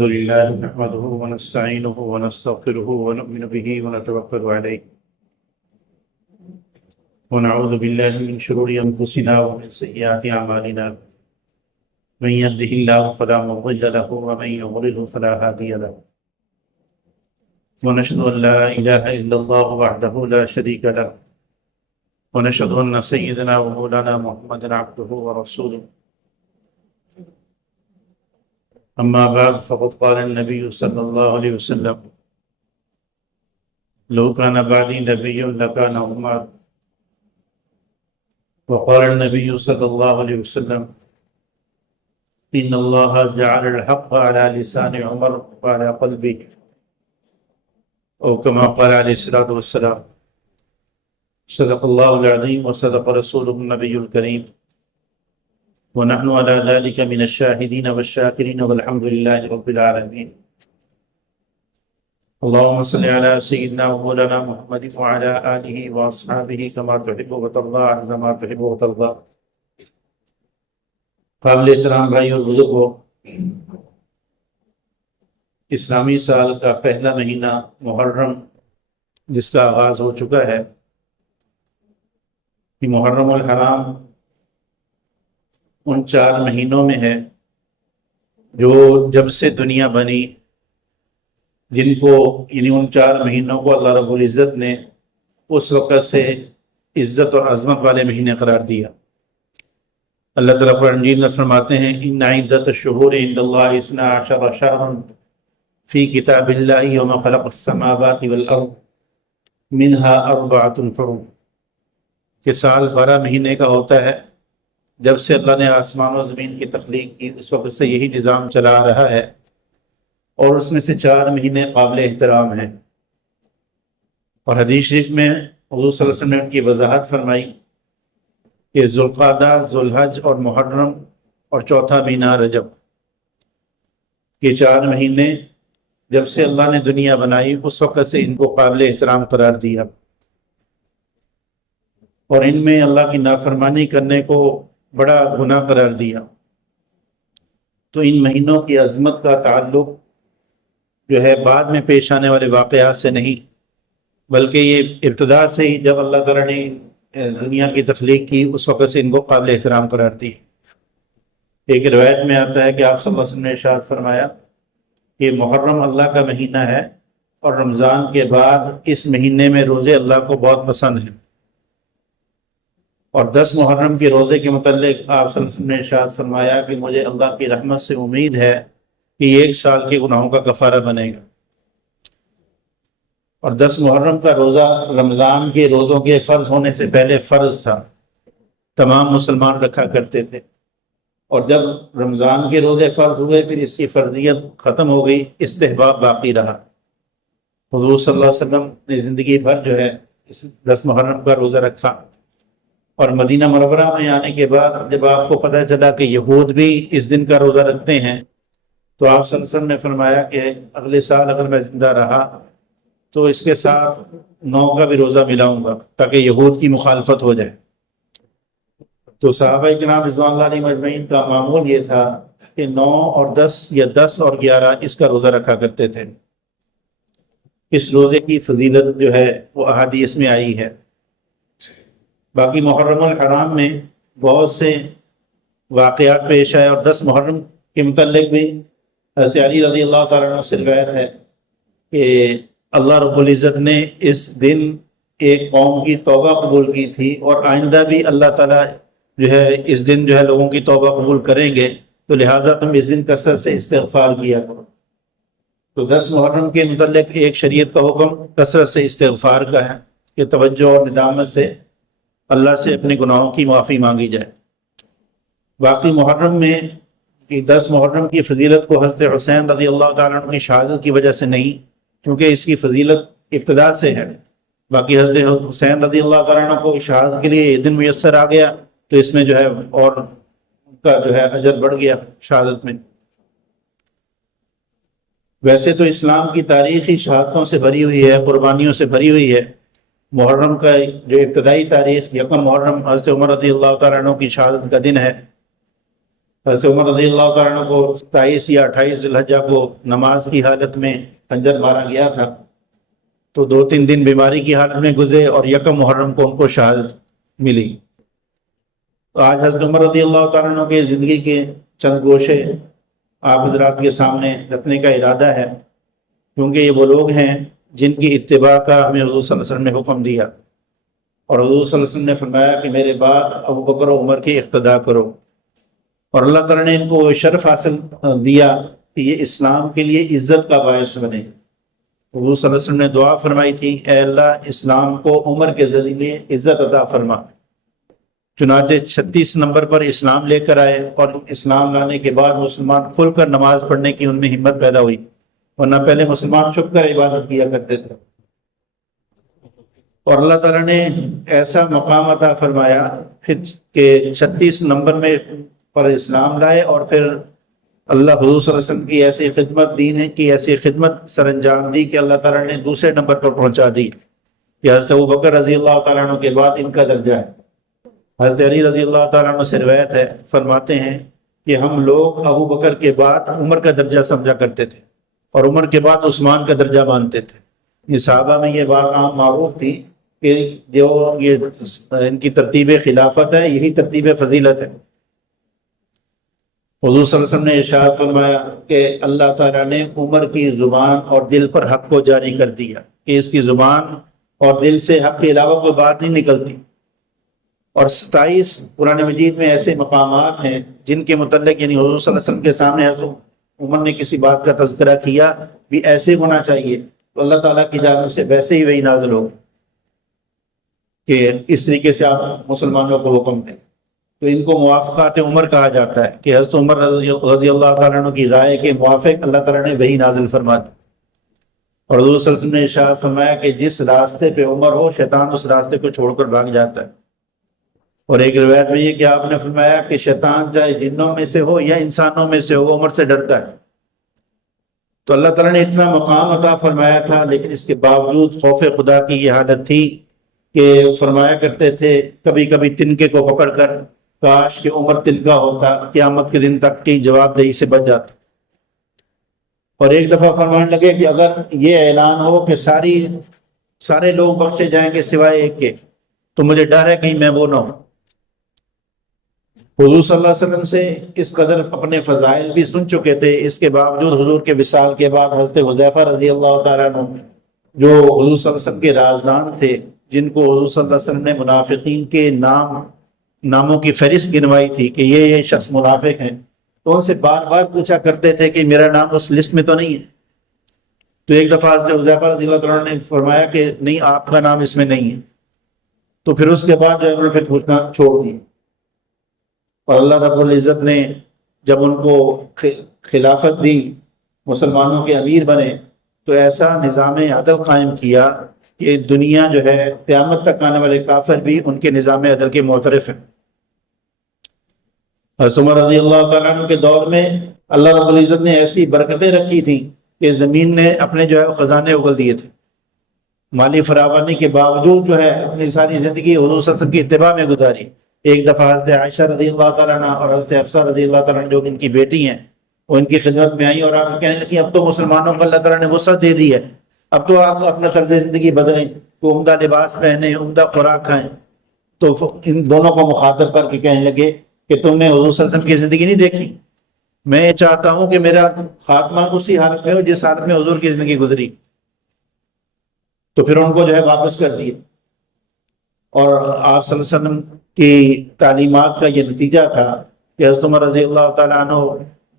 الحمد لله نحمده ونستعينه ونستغفره ونؤمن به ونتوكل عليه ونعوذ بالله من شرور أنفسنا ومن سيئات أعمالنا من يهده الله فلا مضل له ومن يضلل فلا هادي له ونشهد أن لا إله إلا الله وحده لا شريك له ونشهد أن سيدنا ومولانا محمدا عبده ورسوله أما بعد فقد قال النبي صلى الله عليه وسلم لو كان بعدي نبي لكان عمر وقال النبي صلى الله عليه وسلم إن الله جعل الحق على لسان عمر وعلى قلبه أو كما قال عليه الصلاة والسلام صدق الله العظيم وصدق رسوله النبي الكريم ونحن على ذلك من الشاهدين والشاكرين والحمد لله رب العالمين اللهم صل على سيدنا ومولانا محمد وعلى آله وأصحابه كما تحب وترضى كما تحب وترضى. قابل احترام بھائی اور بزرگوں، اسلامی سال کا پہلا مہینہ محرم جس کا آغاز ہو چکا ہے، یہ محرم الحرام ان 4 مہینوں میں ہے جو جب سے دنیا بنی، جن کو یعنی ان 4 مہینوں کو اللہ رب العزت نے اس وقت سے عزت اور عظمت والے مہینے قرار دیا. اللہ تعالیٰ قرآن مجید میں فرماتے ہیں ان عدت الشہور عند اللہ 12 شہرا فی کتاب اللہ یوم خلق السماوات والارض منها 4 حرم، کہ سال 12 مہینے کا ہوتا ہے. جب سے اللہ نے آسمان و زمین کی تخلیق کی اس وقت سے یہی نظام چلا رہا ہے، اور اس میں سے 4 مہینے قابل احترام ہیں. اور حدیث شریف میں حضور صلی اللہ علیہ وسلم نے ان کی وضاحت فرمائی کہ ذوالقعدہ، ذوالحج اور محرم اور چوتھا مہینہ رجب، یہ 4 مہینے جب سے اللہ نے دنیا بنائی اس وقت سے ان کو قابل احترام قرار دیا، اور ان میں اللہ کی نافرمانی کرنے کو بڑا گناہ قرار دیا. تو ان مہینوں کی عظمت کا تعلق جو ہے بعد میں پیش آنے والے واقعات سے نہیں، بلکہ یہ ابتدا سے ہی جب اللہ تعالیٰ نے دنیا کی تخلیق کی اس وقت سے ان کو قابل احترام قرار دی. ایک روایت میں آتا ہے کہ آپ صلی اللہ علیہ وسلم نے ارشاد فرمایا کہ محرم اللہ کا مہینہ ہے، اور رمضان کے بعد اس مہینے میں روزے اللہ کو بہت پسند ہیں. اور 10 محرم کے روزے کے متعلق آپ صلی اللہ علیہ وسلم نے ارشاد فرمایا کہ مجھے اللہ کی رحمت سے امید ہے کہ 1 سال کے گناہوں کا کفارہ بنے گا. اور 10 محرم کا روزہ رمضان کے روزوں کے فرض ہونے سے پہلے فرض تھا، تمام مسلمان رکھا کرتے تھے، اور جب رمضان کے روزے فرض ہوئے پھر اس کی فرضیت ختم ہو گئی، استحباب باقی رہا. حضور صلی اللہ علیہ وسلم نے زندگی بھر جو ہے 10 محرم کا روزہ رکھا. اور مدینہ منورہ میں آنے کے بعد جب آپ کو پتہ چلا کہ یہود بھی اس دن کا روزہ رکھتے ہیں، تو آپ صلی اللہ علیہ وسلم نے فرمایا کہ اگلے سال اگر میں زندہ رہا تو اس کے ساتھ 9 کا بھی روزہ ملاؤں گا تاکہ یہود کی مخالفت ہو جائے. تو صحابہ کرام رضوان اللہ علیہم اجمعین کا معمول یہ تھا کہ 9 اور 10 یا 10 اور 11 اس کا روزہ رکھا کرتے تھے. اس روزے کی فضیلت جو ہے وہ احادیث میں آئی ہے. باقی محرم الحرام میں بہت سے واقعات پیش آئے، اور 10 محرم کے متعلق بھی حضرت علی رضی اللہ تعالیٰ عنہ سے روایت ہے کہ اللہ رب العزت نے اس دن ایک قوم کی توبہ قبول کی تھی، اور آئندہ بھی اللہ تعالیٰ جو ہے اس دن جو ہے لوگوں کی توبہ قبول کریں گے، تو لہٰذا تم اس دن کثرت سے استغفار کیا کرو. تو 10 محرم کے متعلق ایک شریعت کا حکم کثرت سے استغفار کا ہے کہ توجہ اور ندامت سے اللہ سے اپنے گناہوں کی معافی مانگی جائے. باقی محرم میں 10 محرم کی فضیلت کو حضرت حسین رضی اللہ تعالیٰ عنہ کی شہادت کی وجہ سے نہیں، کیونکہ اس کی فضیلت ابتدا سے ہے. باقی حضرت حسین رضی اللہ تعالیٰ عنہ کو شہادت کے لیے یہ دن میسر آ گیا، تو اس میں جو ہے اور ان کا جو ہے اجر بڑھ گیا شہادت میں. ویسے تو اسلام کی تاریخ ہی شہادتوں سے بھری ہوئی ہے، قربانیوں سے بھری ہوئی ہے. محرم کا جو ابتدائی تاریخ 1 محرم حضرت عمر رضی اللہ تعالیٰ عنہ کی شہادت کا دن ہے. حضرت عمر رضی اللہ تعالیٰ عنہ کو 27 یا 28 ذی الحجہ کو نماز کی حالت میں خنجر مارا گیا تھا، تو 2-3 دن بیماری کی حالت میں گزرے اور یکم محرم کو ان کو شہادت ملی۔ تو آج حضرت عمر رضی اللہ تعالیٰ عنہ کے زندگی کے چند گوشے آپ حضرات کے سامنے رکھنے کا ارادہ ہے، کیونکہ یہ وہ لوگ ہیں جن کی اتباع کا ہمیں حضور صلی اللہ علیہ وسلم نے حکم دیا، اور حضور صلی اللہ علیہ وسلم نے فرمایا کہ میرے بعد ابو بکر و عمر کی اقتداء کرو، اور اللہ تعالیٰ نے ان کو شرف حاصل دیا کہ یہ اسلام کے لیے عزت کا باعث بنے۔ حضور صلی اللہ علیہ وسلم نے دعا فرمائی تھی، اے اللہ اسلام کو عمر کے ذریعے عزت عطا فرما۔ چنانچہ 36 نمبر پر اسلام لے کر آئے، اور اسلام لانے کے بعد مسلمان کھل کر نماز پڑھنے کی ان میں ہمت پیدا ہوئی، ورنہ پہلے مسلمان چھپ کر عبادت کیا کرتے تھے۔ اور اللہ تعالیٰ نے ایسا مقام عطا فرمایا پھر کہ 36 نمبر میں پر اسلام لائے، اور پھر اللہ حضور صلی اللہ علیہ وسلم کی ایسی خدمت، دین کی ایسی خدمت سر انجام دی کہ اللہ تعالیٰ نے دوسرے نمبر پر پہنچا دی کہ حضرت ابوبکر رضی اللہ تعالیٰ عنہ کے بعد ان کا درجہ ہے۔ حضرت علی رضی اللہ تعالیٰ عنہ سے روایت ہے، فرماتے ہیں کہ ہم لوگ ابو بکر کے بعد عمر کا درجہ سمجھا کرتے تھے، اور عمر کے بعد عثمان کا درجہ مانتے تھے۔ یہ صحابہ میں یہ بات عام معروف تھی کہ جو یہ ان کی ترتیب خلافت ہے، یہی ترتیب فضیلت ہے۔ حضور صلی اللہ علیہ وسلم نے ارشاد فرمایا کہ اللہ تعالیٰ نے عمر کی زبان اور دل پر حق کو جاری کر دیا کہ اس کی زبان اور دل سے حق کے علاوہ کوئی بات نہیں نکلتی۔ اور 27 قرآن مجید میں ایسے مقامات ہیں جن کے متعلق یعنی حضور صلی اللہ علیہ وسلم کے سامنے حضرت عمر نے کسی بات کا تذکرہ کیا بھی ایسے ہونا چاہیے، تو اللہ تعالیٰ کی جانب سے ویسے ہی وہی نازل ہو کہ اس طریقے سے آپ مسلمانوں کو حکم دیں۔ تو ان کو موافقات عمر کہا جاتا ہے کہ حضرت عمر رضی اللہ تعالیٰ عنہ کی رائے کے موافق اللہ تعالیٰ نے وہی نازل فرما دی۔ اور حضور صلی اللہ علیہ وسلم نے ارشاد فرمایا کہ جس راستے پہ عمر ہو، شیطان اس راستے کو چھوڑ کر بھاگ جاتا ہے۔ اور ایک روایت میں یہ کہ آپ نے فرمایا کہ شیطان چاہے جنوں میں سے ہو یا انسانوں میں سے ہو، عمر سے ڈرتا ہے۔ تو اللہ تعالیٰ نے اتنا مقام عطا فرمایا تھا، لیکن اس کے باوجود خوف خدا کی یہ حالت تھی کہ فرمایا کرتے تھے کبھی کبھی تنکے کو پکڑ کر، کاش کہ عمر تنکا ہوتا، قیامت کے دن تک کی جواب دہی سے بچ جاتا۔ اور ایک دفعہ فرمانے لگے کہ اگر یہ اعلان ہو کہ سارے لوگ بخشے جائیں گے سوائے ایک کے، تو مجھے ڈر ہے کہیں میں وہ نہ ہوں۔ حضور صلی اللہ علیہ وسلم سے اس قدر اپنے فضائل بھی سن چکے تھے، اس کے باوجود حضور کے وصال کے بعد حضرت حذیفہ رضی اللہ تعالیٰ عنہ جو حضور صلی اللہ علیہ وسلم کے رازدان تھے، جن کو حضور صلی اللہ علیہ وسلم نے منافقین کے ناموں کی فہرست گنوائی تھی کہ یہ شخص منافق ہیں، تو ان سے بار بار پوچھا کرتے تھے کہ میرا نام اس لسٹ میں تو نہیں ہے۔ تو ایک دفعہ حضرت حذیفہ رضی اللہ تعالیٰ عنہ نے فرمایا کہ نہیں، آپ کا نام اس میں نہیں ہے۔ تو پھر اس کے بعد جو ہے انہوں نے پوچھنا چھوڑ دیا، اور اللہ رب العزت نے جب ان کو خلافت دی، مسلمانوں کے امیر بنے، تو ایسا نظام عدل قائم کیا کہ دنیا جو ہے قیامت تک آنے والے کافر بھی ان کے نظام عدل کے معترف ہیں۔ حضرت عمر رضی اللہ تعالیٰ عنہ کے دور میں اللہ رب العزت نے ایسی برکتیں رکھی تھیں کہ زمین نے اپنے جو ہے خزانے اگل دیے تھے۔ مالی فراوانی کے باوجود جو ہے اپنی ساری زندگی حضور صلی اللہ علیہ وسلم کی اتباع میں گزاری۔ ایک دفعہ حضرت عائشہ رضی اللہ تعالیٰ عنہ اور حضرت حفصہ رضی اللہ تعالیٰ عنہ جو ان کی بیٹی ہیں، وہ ان کی خدمت میں آئی اور آپ کہنے لگی اب تو مسلمانوں کو اللہ تعالیٰ نے وسعت دے دی ہے، اب تو آپ اپنا طرز زندگی بدلیں، تو عمدہ لباس پہنیں، عمدہ خوراک کھائیں۔ تو ان دونوں کو مخاطب کر کے کہنے لگے کہ تم نے حضور صلی اللہ علیہ وسلم کی زندگی نہیں دیکھی، میں یہ چاہتا ہوں کہ میرا خاتمہ اسی حالت میں ہو جس حالت میں حضور کی زندگی گزری۔ تو پھر ان کو جو ہے واپس کر دیے، اور آپ صلی اللہ علیہ وسلم کی تعلیمات کا یہ نتیجہ تھا کہ حضرت عمر رضی اللہ تعالیٰ عنہ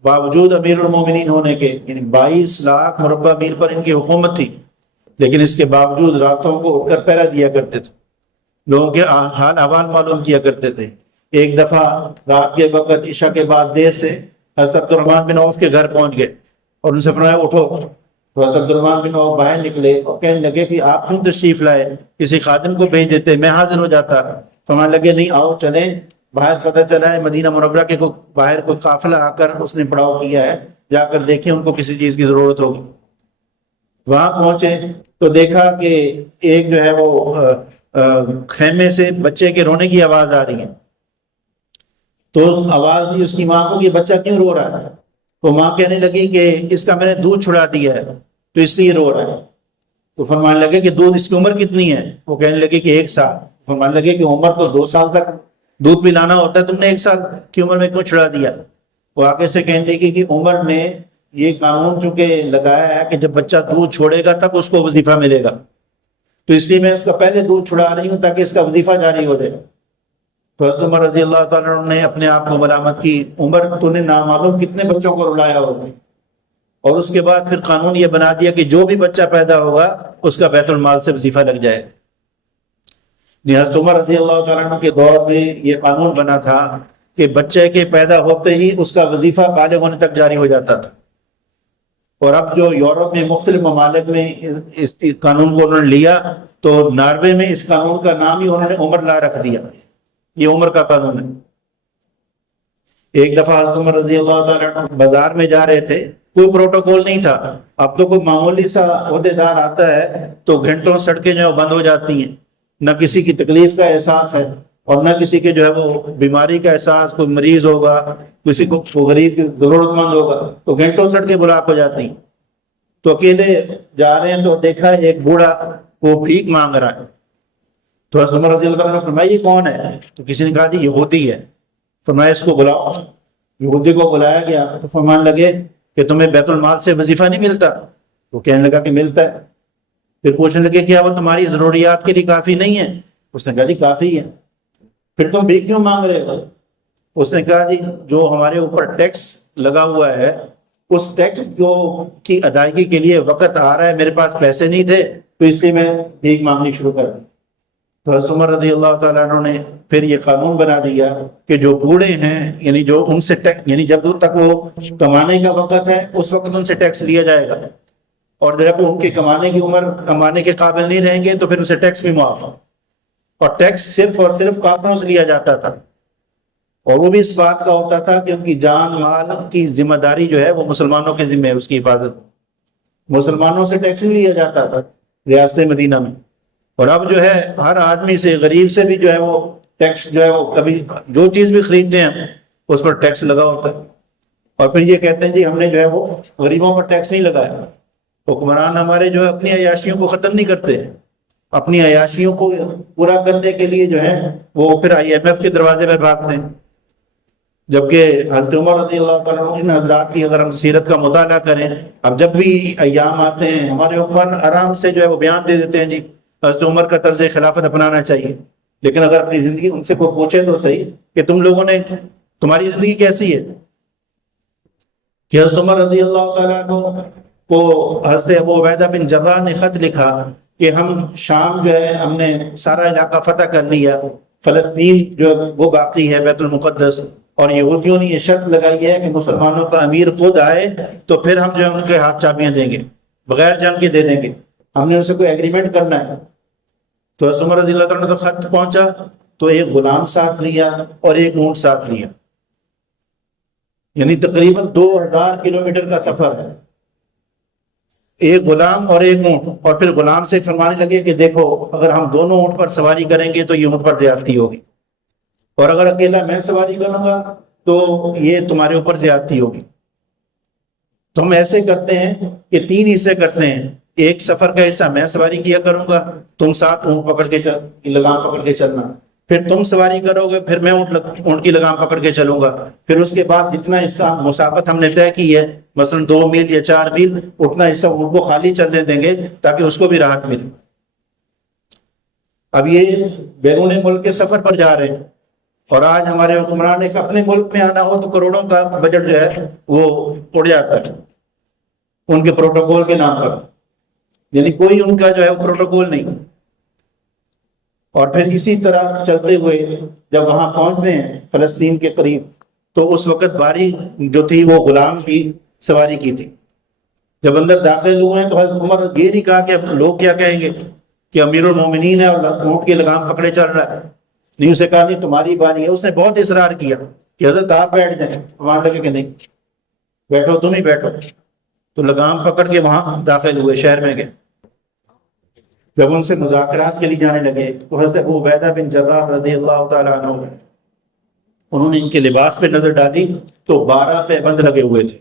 باوجود امیر المومنین ہونے کے، یعنی 22 لاکھ مربع میل پر ان کی حکومت تھی، لیکن اس کے باوجود راتوں کو اٹھ کر پہرا دیا کرتے تھے، لوگوں کے حال احوال معلوم کیا کرتے تھے۔ ایک دفعہ رات کے وقت عشاء کے بعد دیر سے حضرت عبدالرحمن بن عوف کے گھر پہنچ گئے اور ان سے فرمایا اٹھو۔ تو حضرت عبدالرحمن بن عوف باہر نکلے اور کہنے لگے کہ آپ کیوں تشریف لائے، کسی خادم کو بھیج دیتے، میں حاضر ہو جاتا۔ فرمانے لگے نہیں، آؤ چلیں، باہر پتہ چلا ہے مدینہ منورہ کے باہر کوئی قافلہ آ کر اس نے پڑاؤ کیا ہے، جا کر دیکھیں ان کو کسی چیز کی ضرورت ہوگی۔ وہاں پہنچے تو دیکھا کہ ایک جو ہے وہ خیمے سے بچے کے رونے کی آواز آ رہی ہے۔ تو آواز دی اس کی ماں کو کہ بچہ کیوں رو رہا ہے؟ تو ماں کہنے لگی کہ اس کا میں نے دودھ چھڑا دیا ہے تو اس لیے رو رہا ہے۔ تو فرمانے لگے کہ دودھ اس کی عمر کتنی ہے؟ وہ کہنے لگے کہ 1 سال۔ فرمانے لگے کہ عمر تو 2 سال تک دودھ پلانا ہوتا ہے، تم نے 1 سال کی عمر میں کیوں چھڑا دیا؟ وہ آگے سے کہنے لگی کہ عمر نے یہ قانون چونکہ لگایا ہے کہ جب بچہ دودھ چھوڑے گا تب اس کو وظیفہ ملے گا، تو اس لیے میں اس کا پہلے دودھ چھڑا رہی ہوں تاکہ اس کا وظیفہ جاری ہو جائے۔ تو حضرت عمر رضی اللہ تعالیٰ عنہ نے اپنے آپ کو ملامت کی، عمر تو نے نامعلوم کتنے بچوں کو رلایا ہوگا، اور اس کے بعد پھر قانون یہ بنا دیا کہ جو بھی بچہ پیدا ہوگا اس کا بیت المال سے وظیفہ لگ جائے۔ حضرت عمر رضی اللہ تعالیٰ عنہ کے دور میں یہ قانون بنا تھا کہ بچے کے پیدا ہوتے ہی اس کا وظیفہ بالغ ہونے تک جاری ہو جاتا تھا۔ اور اب جو یورپ میں مختلف ممالک میں اس قانون کو انہوں نے لیا تو ناروے میں اس قانون کا نام ہی انہوں نے عمر لا رکھ دیا، یہ عمر کا قانون ہے۔ ایک دفعہ حضرت عمر رضی اللہ تعالیٰ عنہ بازار میں جا رہے تھے، کوئی پروٹوکول نہیں تھا، اب تو کوئی معمولی سا عہدیدار آتا ہے تو گھنٹوں سڑکیں جو ہے بند ہو جاتی ہیں، نہ کسی کی تکلیف کا احساس ہے اور نہ کسی کے جو ہے وہ بیماری کا احساس، کوئی مریض ہوگا، کسی کو غریب ضرورت مند ہوگا تو گھنٹوں سڑکیں بلاک ہو جاتی ہیں۔ تو اکیلے جا رہے ہیں تو دیکھا ایک بوڑھا وہ بھیک مانگ رہا ہے، تو حضرت عمر رضی اللہ عنہ نے فرمایا یہ کون ہے؟ تو کسی نے کہا جی یہودی ہے۔ فرمایا اس کو بلاؤ۔ یہودی کو بلایا گیا تو فرمان لگے کہ تمہیں بیت المال سے وظیفہ نہیں ملتا؟ وہ کہنے لگا کہ ملتا ہے۔ پھر پوچھنے لگے کیا وہ تمہاری ضروریات کے لیے کافی نہیں ہے؟ اس نے کہا جی کافی ہے۔ پھر تم بھیک کیوں مانگ رہے ہو؟ اس نے کہا جی جو ہمارے اوپر ٹیکس لگا ہوا ہے اس ٹیکس کی ادائیگی کے لیے وقت آ رہا ہے، میرے پاس پیسے نہیں تھے تو اس لیے میں بھیک مانگنی شروع کر دی۔ تو حضرت عمر رضی اللہ تعالیٰ عنہ نے پھر یہ قانون بنا دیا کہ جو بوڑھے ہیں یعنی جو ان سے ٹیکس، یعنی جب تک وہ کمانے کا وقت ہے اس وقت ان سے ٹیکس لیا جائے گا، اور جب ان کی کمانے کی عمر کمانے کے قابل نہیں رہیں گے تو پھر اسے ٹیکس بھی معاف۔ اور ٹیکس صرف اور صرف کافروں سے لیا جاتا تھا، اور وہ بھی اس بات کا ہوتا تھا کہ ان کی جان مال کی ذمہ داری جو ہے وہ مسلمانوں کے ذمہ ہے، اس کی حفاظت۔ مسلمانوں سے ٹیکس نہیں لیا جاتا تھا ریاست مدینہ میں، اور اب جو ہے ہر آدمی سے، غریب سے بھی جو ہے وہ ٹیکس جو ہے وہ کبھی جو چیز بھی خریدتے ہیں اس پر ٹیکس لگا ہوتا ہے، اور پھر یہ کہتے ہیں جی ہم نے جو ہے وہ غریبوں پر ٹیکس نہیں لگایا۔ حکمران ہمارے جو ہے اپنی عیاشیوں کو ختم نہیں کرتے، اپنی عیاشیوں کو پورا کرنے کے لیے جو ہے وہ پھر IMF کے دروازے پر بھاگتے ہیں، جبکہ حضرت عمر رضی اللہ تعالیٰ عنہ ان حضرات کی اگر ہم سیرت کا مطالعہ کریں، اب جب بھی ایام آتے ہیں ہمارے حکمران آرام سے جو ہے وہ بیان دے دیتے ہیں جی حضرت عمر کا طرز خلافت اپنانا چاہیے، لیکن اگر اپنی زندگی ان سے کوئی پوچھے تو صحیح کہ تم لوگوں نے، تمہاری زندگی کیسی ہے؟ کہ حضرت عمر رضی اللہ تعالیٰ عنہ کو حضرت ابو عبیدہ بن جراح نے خط لکھا کہ ہم شام جو ہے ہم نے سارا علاقہ فتح کر لیا، فلسطین جو وہ باقی ہے بیت المقدس، اور یہودیوں نے یہ شرط لگائی ہے کہ مسلمانوں کا امیر خود آئے تو پھر ہم جو ہے ان کے ہاتھ چابیاں دیں گے، بغیر جنگ کے دے دیں گے، ہم نے ان سے کوئی ایگریمنٹ کرنا ہے۔ تو حضرت عمر رضی اللہ تعالیٰ عنہ تو خط پہنچا تو ایک غلام ساتھ لیا اور ایک اونٹ ساتھ لیا، یعنی تقریباً 2000 کلومیٹر کا سفر ہے، ایک غلام اور ایک اونٹ، اور پھر غلام سے فرمانے لگے کہ دیکھو اگر ہم دونوں اونٹ پر سواری کریں گے تو یہ اونٹ پر زیادتی ہوگی، اور اگر اکیلا میں سواری کروں گا تو یہ تمہارے اوپر زیادتی ہوگی۔ تو ہم ایسے کرتے ہیں کہ 3 حصے کرتے ہیں، ایک سفر کا حصہ میں سواری کیا کروں گا، تم ساتھ اونٹ پکڑ کے لگام پکڑ کے چلنا، پھر تم سواری کرو گے، پھر میں اونٹ کی لگام پکڑ کے چلوں گا، پھر اس کے بعد جتنا حصہ مسافت ہم نے طے کی ہے مثلا 2 میل یا 4 میل، اتنا حصہ اونٹ کو خالی چلنے دیں گے تاکہ اس کو بھی راحت ملے۔ اب یہ بیرون ملک کے سفر پر جا رہے ہیں، اور آج ہمارے حکمران ایک اپنے ملک میں آنا ہو تو کروڑوں کا بجٹ جو ہے وہ اڑ جاتا ہے ان کے پروٹوکول کے نام پر، یعنی کوئی ان کا جو ہے وہ پروٹوکول نہیں۔ اور پھر اسی طرح چلتے ہوئے جب وہاں پہنچ رہے ہیں فلسطین کے قریب تو اس وقت باری جو تھی وہ غلام کی سواری کی تھی۔ جب اندر داخل ہوئے ہیں تو حضرت عمر یہ نہیں کہا کہ اب لوگ کیا کہیں گے کہ امیر المومنین ہے اور اونٹ کی لگام پکڑے چل رہا ہے، نہیں، اسے کہا نہیں تمہاری باری ہے۔ اس نے بہت اصرار کیا کہ حضرت آپ بیٹھ جائیں، وہاں لگے کہ نہیں بیٹھو، تم ہی بیٹھو، تو لگام پکڑ کے وہاں داخل ہوئے، شہر میں گئے۔ جب ان سے مذاکرات کے لیے جانے لگے تو حضرت ابو عبیدہ بن جراح رضی اللہ تعالیٰ عنہ انہوں نے ان کے لباس پہ نظر ڈالی تو 12 پہ بند لگے ہوئے تھے،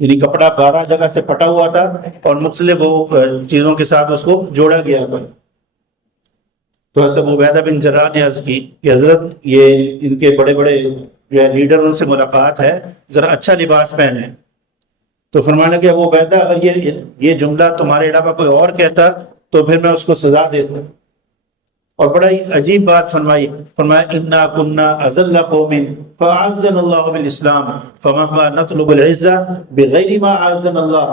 یعنی کپڑا 12 جگہ سے پھٹا ہوا تھا اور مختلف وہ چیزوں کے ساتھ اس کو جوڑا گیا تھا۔ تو حضرت ابو عبیدہ بن جراح نے عرض کی کہ حضرت یہ ان کے بڑے بڑے جو ہے لیڈر ان سے ملاقات ہے، ذرا اچھا لباس پہنے۔ تو فرمانے لگے ابو عبیدہ اگر یہ جملہ تمہارے علاوہ کوئی اور کہتا تو پھر میں اس کو سزا دیتا۔ اور بڑا ہی عجیب بات فرمایا انا کنا اذل قوم فاعزنا اللہ بالاسلام فمهما نطلب العزة بغیر ما اعزنا اللہ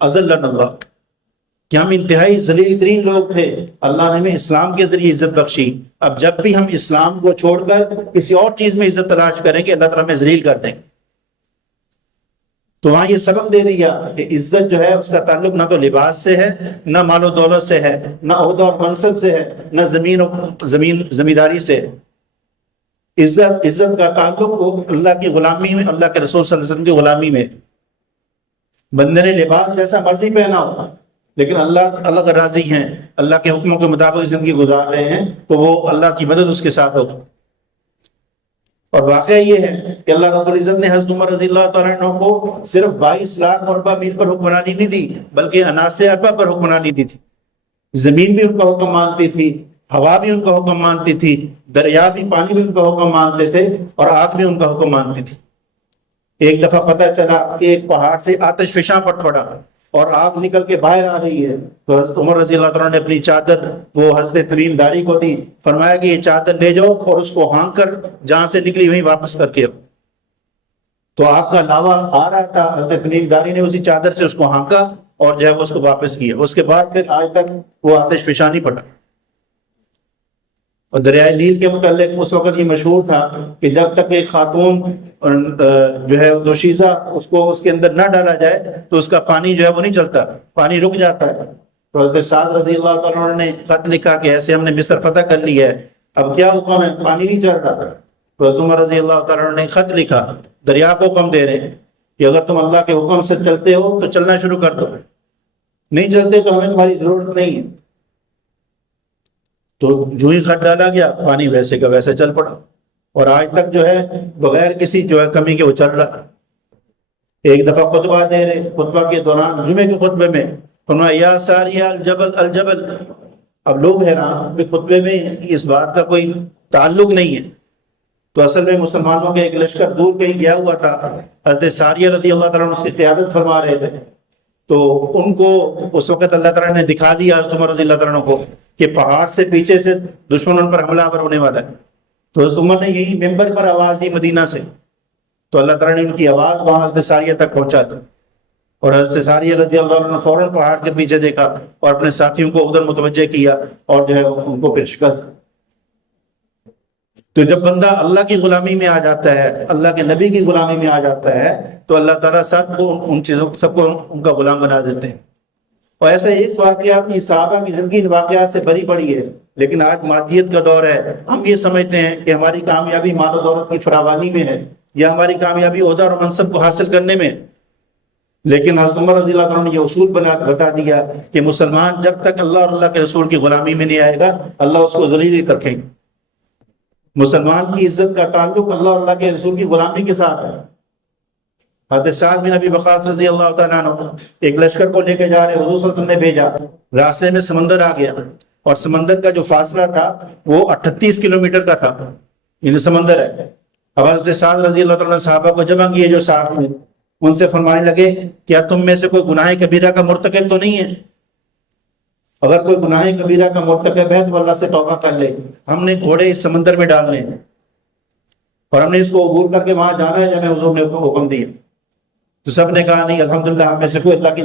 اذلنا اللہ، کہ ہم انتہائی ذلیل ترین لوگ تھے، اللہ نے ہمیں اسلام کے ذریعے عزت بخشی، اب جب بھی ہم اسلام کو چھوڑ کر کسی اور چیز میں عزت تلاش کریں گے اللہ تعالیٰ ہمیں ذلیل کر دیں گے۔ تو وہاں یہ سبق دے دیا کہ عزت جو ہے اس کا تعلق نہ تو لباس سے ہے، نہ مال و دولت سے ہے، نہ عہدہ اور منصب سے ہے، نہ زمینداری سے ہے۔ عزت کا تعلق اللہ کی غلامی میں، اللہ کے رسول صلی اللہ علیہ وسلم کی غلامی میں۔ بندے نے لباس جیسا مرضی پہنا ہو لیکن اللہ کا راضی ہیں، اللہ کے حکموں کے مطابق زندگی گزار رہے ہیں تو وہ اللہ کی مدد اس کے ساتھ ہوگی۔ اور واقعہ یہ ہے کہ اللہ رب العزت نے حضرت عمر رضی اللہ تعالیٰ عنہ کو صرف 22 لاکھ مربع میل پر حکمرانی نہیں دی بلکہ عناصر اربع پر حکمرانی دی تھی۔ زمین بھی ان کا حکم مانتی تھی، ہوا بھی ان کا حکم مانتی تھی، دریا بھی پانی بھی ان کا حکم مانتے تھے، اور آگ بھی ان کا حکم مانتی تھی۔ ایک دفعہ پتہ چلا کہ ایک پہاڑ سے آتش فشاں پٹ پڑا اور آگ نکل کے باہر آ رہی ہے، تو حضرت عمر رضی اللہ تعالیٰ نے اپنی چادر وہ حضرت تمیم داری کو دی، فرمایا کہ یہ چادر لے جاؤ اور اس کو ہانک کر جہاں سے نکلی وہیں واپس کر کے آؤ۔ تو آگ کا لاوا آ رہا تھا، حضرت تمیم داری نے اسی چادر سے اس کو ہانکا اور جو ہے وہ اس کو واپس کیا۔ اس کے بعد پھر آج تک وہ آتش فشاں نہیں پڑا۔ اور دریائے نیل کے متعلق اس وقت یہ مشہور تھا کہ جب تک ایک خاتون جو ہے دوشیزہ اس کو اس کے اندر نہ ڈالا جائے تو اس کا پانی جو ہے وہ نہیں چلتا، پانی رک جاتا ہے۔ تو حضرت سعد رضی اللہ تعالیٰ نے خط لکھا کہ ایسے ہم نے مصر فتح کر لی ہے، اب کیا حکم ہے، پانی نہیں چل رہا۔ تو حضرت عمر رضی اللہ تعالیٰ نے خط لکھا، دریا کو حکم دے رہے کہ اگر تم اللہ کے حکم سے چلتے ہو تو چلنا شروع کر دو، نہیں چلتے تو ہمیں تمہاری ضرورت نہیں ہے۔ تو جو ہی خط ڈالا گیا پانی ویسے کا ویسے چل پڑا، اور آج تک جو ہے بغیر کسی جو ہے کمی کے وہ چل رہا۔ ایک دفعہ خطبہ دے رہے، خطبہ کے دوران جمعے کے خطبے میں فرمایا یا ساریہ الجبل الجبل۔ اب لوگ حیران کہ خطبے میں اس بات کا کوئی تعلق نہیں ہے، تو اصل میں مسلمانوں کے ایک لشکر دور کہیں گیا ہوا تھا، حضرت ساریہ رضی اللہ تعالیٰ عنہ اس کی قیادت فرما رہے تھے، تو ان کو اس وقت اللہ تعالیٰ نے دکھا دیا حضرت عمر رضی اللہ تعالیٰ عنہ کو کہ پہاڑ سے پیچھے سے دشمن ان پر حملہ آور ہونے والا ہے۔ تو حضرت عمر نے یہی ممبر پر آواز دی مدینہ سے، تو اللہ تعالیٰ نے ان کی آواز وہاں حضرت ساریہ تک پہنچا دی، اور حضرت ساریہ رضی اللہ عنہ فوراً پہاڑ کے پیچھے دیکھا اور اپنے ساتھیوں کو ادھر متوجہ کیا اور جو ہے ان کو پھر شکست۔ تو جب بندہ اللہ کی غلامی میں آ جاتا ہے، اللہ کے نبی کی غلامی میں آ جاتا ہے، تو اللہ تعالیٰ سب کو ان چیزوں سب کو ان کا غلام بنا دیتے ہیں۔ اور ایسا ایک واقعہ اپنی صحابہ کی زندگی ان واقعات سے بری پڑی ہے، لیکن آج مادیت کا دور ہے، ہم یہ سمجھتے ہیں کہ ہماری کامیابی مال و دولت کی فراوانی میں ہے یا ہماری کامیابی عہدہ اور منصب کو حاصل کرنے میں، لیکن حضرت عمر رضی اللہ عنہ نے یہ اصول بتا دیا کہ مسلمان جب تک اللہ اور اللہ کے رسول کی غلامی میں نہیں آئے گا اللہ اس کو ذلیل رکھیں گے۔ مسلمان کی عزت کا تعلق اللہ اور اللہ کے رسول کی غلامی کے ساتھ ہے۔ حضرت سعد بن ابی وقاص رضی اللہ تعالیٰ عنہ ایک لشکر کو لے کے جا رہے، حضور صلی اللہ علیہ وسلم نے بھیجا، راستے میں سمندر آ گیا اور سمندر کا جو فاصلہ تھا وہ 38 کلومیٹر کا تھا، یعنی سمندر ہے۔ اب حضرت سعد رضی اللہ تعالیٰ عنہ صحابہ کو جمع کیے جو ساتھ میں، ان سے فرمانے لگے کیا تم میں سے کوئی گناہ کبیرہ کا مرتکب تو نہیں ہے؟ اگر کوئی گناہ کبیرہ کا مرتکب ہے تو اللہ سے توبہ کر لے، ہم نے گھوڑے اس سمندر میں ڈالنے ہیں اور ہم نے اس کو عبور کر کے وہاں جانا ہے جنہیں حضور نے حکم دیا۔ تو سب نے کہا نہیں الحمدللہ ہم میں سے کوئی اللہ کی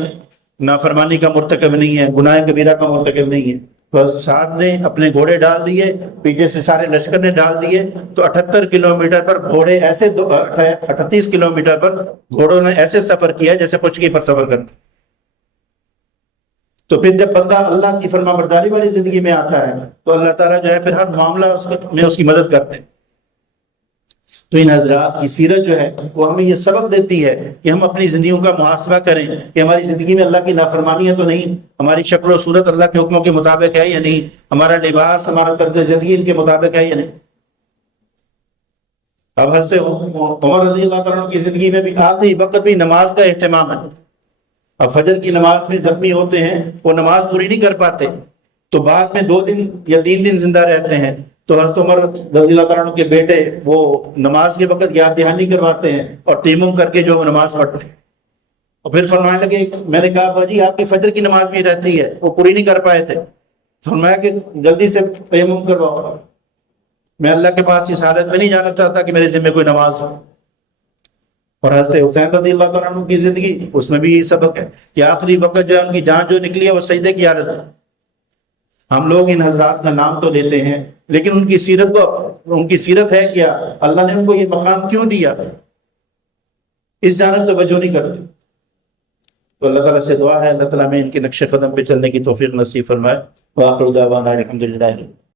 نافرمانی کا مرتکب نہیں ہے، گناہ کبیرہ کا مرتکب نہیں ہے۔ تو سعد نے اپنے گھوڑے ڈال دیے، پیچھے سے سارے لشکر نے ڈال دیے، تو 78 کلومیٹر پر گھوڑے ایسے 38 کلومیٹر پر گھوڑوں نے ایسے سفر کیا جیسے خشکی پر سفر کرتے۔ تو پھر جب بندہ اللہ کی فرما برداری والی زندگی میں آتا ہے تو اللہ تعالیٰ جو ہے پھر ہر معاملہ میں اس کی مدد کرتے ہیں۔ تو ان حضرات کی سیرت جو ہے وہ ہمیں یہ سبق دیتی ہے کہ ہم اپنی زندگیوں کا محاسبہ کریں کہ ہماری زندگی میں اللہ کی نافرمانی ہے تو نہیں، ہماری شکل و صورت اللہ کے حکموں کے مطابق ہے یا نہیں، ہمارا لباس ہمارا طرز زندگی ان کے مطابق ہے یا نہیں۔ اب حضرت عمر رضی اللہ تعالیٰ عنہ کی زندگی میں بھی آخری وقت بھی نماز کا اہتمام ہے. اب فجر کی نماز میں زخمی ہوتے ہیں, وہ نماز پوری نہیں کر پاتے, تو بعد میں 2 دن یا 3 دن زندہ رہتے ہیں, تو حضرت عمر رضی اللہ تعالیٰ عنہ کے بیٹے وہ نماز کے وقت یاد دہانی کرواتے ہیں اور تیمم کر کے جو وہ نماز پڑھتے ہیں. اور پھر فرمانے لگے, میں نے کہا باجی آپ کی فجر کی نماز بھی رہتی ہے, وہ پوری نہیں کر پائے تھے. فرمایا کہ جلدی سے تیمم کرواؤ, میں اللہ کے پاس اس حالت میں نہیں جانا چاہتا کہ میرے ذمہ کوئی نماز ہو. اور حضرت حسین رضی اللہ تعالیٰ عنہ کی زندگی, اس میں بھی یہ سبق ہے کہ آخری وقت جو ہے ان کی جان جو نکلی ہے وہ سجدے کی حالت ہے. ہم لوگ ان حضرات کا نام تو لیتے ہیں, لیکن ان کی سیرت ہے کیا, اللہ نے ان کو یہ مقام کیوں دیا, اس جانب توجہ نہیں کرتے. تو اللہ تعالیٰ سے دعا ہے اللہ تعالیٰ میں ان کے نقش قدم پہ چلنے کی توفیق نصیب فرمائے. وآخر دعوانا الحمدللہ.